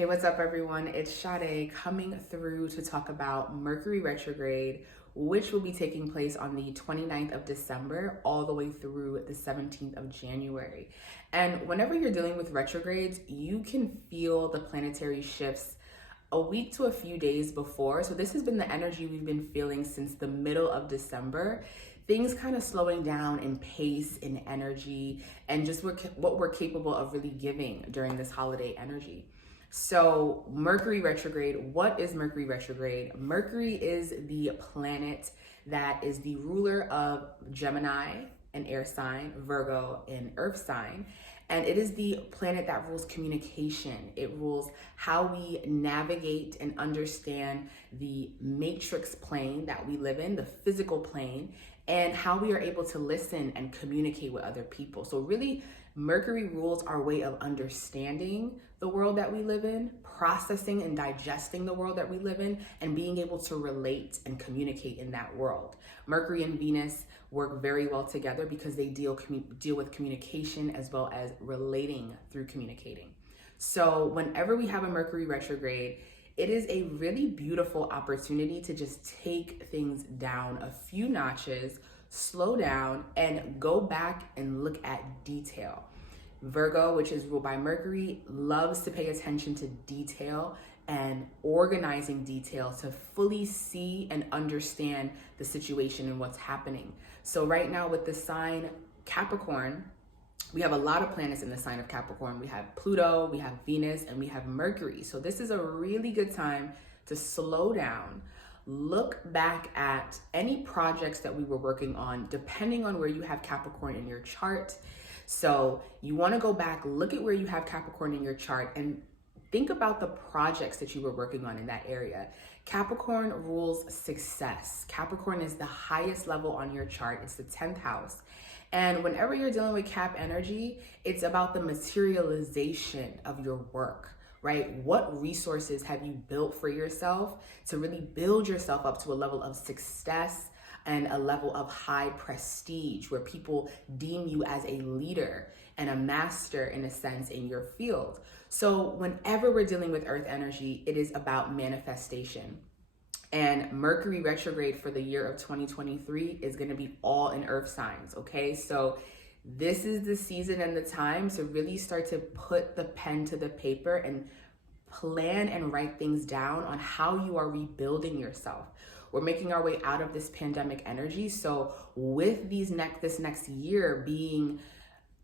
Hey, what's up, everyone? It's Sade coming through to talk about Mercury Retrograde, which will be taking place on the 29th of December all the way through the 17th of January. And whenever you're dealing with retrogrades, you can feel the planetary shifts a week to a few days before. So this has been the energy we've been feeling since the middle of December. Things kind of slowing down in pace, in energy, and just what we're capable of really giving during this holiday energy. So Mercury retrograde, what is Mercury retrograde? Mercury is the planet that is the ruler of Gemini, an air sign, Virgo, an earth sign. And it is the planet that rules communication. It rules how we navigate and understand the matrix plane that we live in, the physical plane, and how we are able to listen and communicate with other people. So really, Mercury rules our way of understanding the world that we live in, processing and digesting the world that we live in, and being able to relate and communicate in that world. Mercury and Venus work very well together because they deal with communication as well as relating through communicating. So whenever we have a Mercury retrograde, it is a really beautiful opportunity to just take things down a few notches, slow down, and go back and look at detail. Virgo, which is ruled by Mercury, loves to pay attention to detail and organizing detail to fully see and understand the situation and what's happening. So right now with the sign Capricorn, we have a lot of planets in the sign of Capricorn. We have Pluto, we have Venus, and we have Mercury. So this is a really good time to slow down, look back at any projects that we were working on, depending on where you have Capricorn in your chart. So you want to go back, look at where you have Capricorn in your chart, and think about the projects that you were working on in that area. Capricorn rules success. Capricorn is the highest level on your chart. It's the 10th house. And whenever you're dealing with Cap energy, it's about the materialization of your work, right? What resources have you built for yourself to really build yourself up to a level of success and a level of high prestige where people deem you as a leader and a master in a sense in your field. So whenever we're dealing with earth energy, it is about manifestation. And Mercury retrograde for the year of 2023 is going to be all in earth signs, okay? So this is the season and the time to really start to put the pen to the paper and plan and write things down on how you are rebuilding yourself. We're making our way out of this pandemic energy. So with this next year being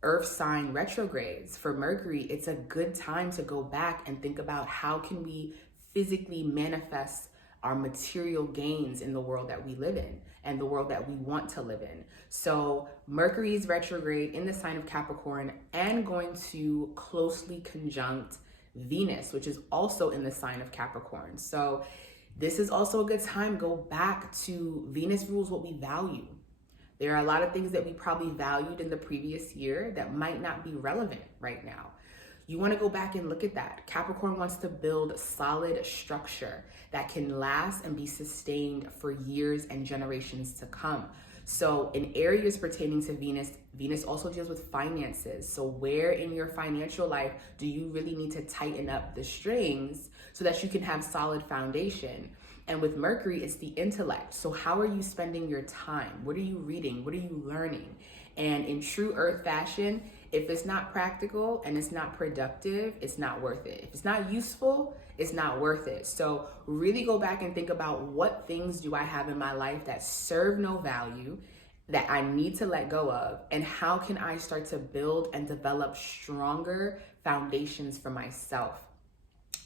earth sign retrogrades for Mercury, it's a good time to go back and think about how can we physically manifest our material gains in the world that we live in and the world that we want to live in. So Mercury is retrograde in the sign of Capricorn and going to closely conjunct Venus, which is also in the sign of Capricorn. So this is also a good time. Go back to Venus rules what we value. There are a lot of things that we probably valued in the previous year that might not be relevant right now. You want to go back and look at that. Capricorn wants to build solid structure that can last and be sustained for years and generations to come. So in areas pertaining to Venus, Venus also deals with finances. So where in your financial life do you really need to tighten up the strings so that you can have solid foundation? And with Mercury, it's the intellect. So how are you spending your time? What are you reading? What are you learning? And in true earth fashion, if it's not practical and it's not productive, it's not worth it. If it's not useful, it's not worth it. So really go back and think about what things do I have in my life that serve no value, that I need to let go of, and how can I start to build and develop stronger foundations for myself.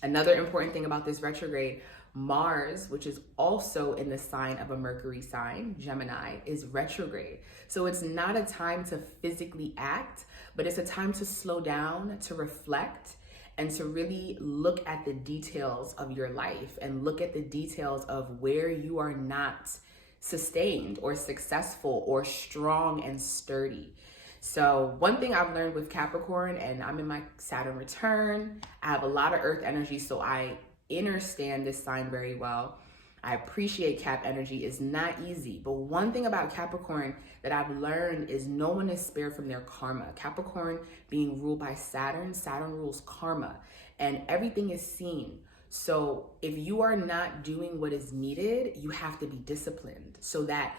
Another important thing about this retrograde, Mars, which is also in the sign of a Mercury sign, Gemini, is retrograde. So it's not a time to physically act, but it's a time to slow down, to reflect, and to really look at the details of your life and look at the details of where you are not sustained or successful or strong and sturdy. So one thing I've learned with Capricorn, and I'm in my Saturn return, I have a lot of earth energy, so I understand this sign very well. I appreciate Cap energy. It's not easy. But one thing about Capricorn that I've learned is no one is spared from their karma. Capricorn being ruled by Saturn, Saturn rules karma, and everything is seen. So if you are not doing what is needed, you have to be disciplined so that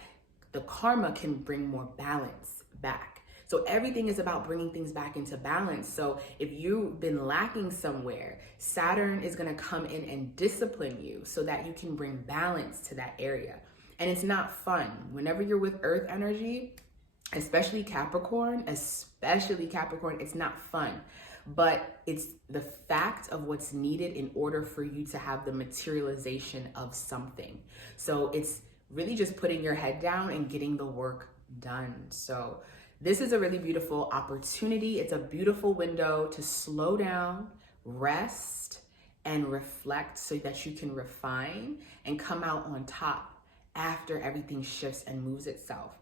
the karma can bring more balance back. So everything is about bringing things back into balance. So if you've been lacking somewhere, Saturn is going to come in and discipline you so that you can bring balance to that area. And it's not fun. Whenever you're with Earth energy, especially Capricorn, it's not fun. But it's the fact of what's needed in order for you to have the materialization of something. So it's really just putting your head down and getting the work done. So this is a really beautiful opportunity. It's a beautiful window to slow down, rest, and reflect so that you can refine and come out on top after everything shifts and moves itself.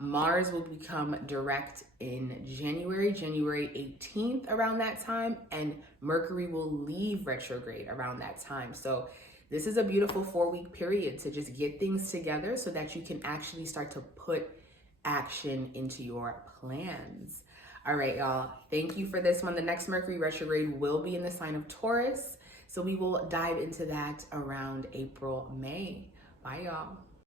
Mars will become direct in January 18th around that time, and Mercury will leave retrograde around that time. So this is a beautiful 4-week period to just get things together so that you can actually start to put action into your plans. All right, y'all. Thank you for this one. The next Mercury retrograde will be in the sign of Taurus. So we will dive into that around April, May. Bye, y'all.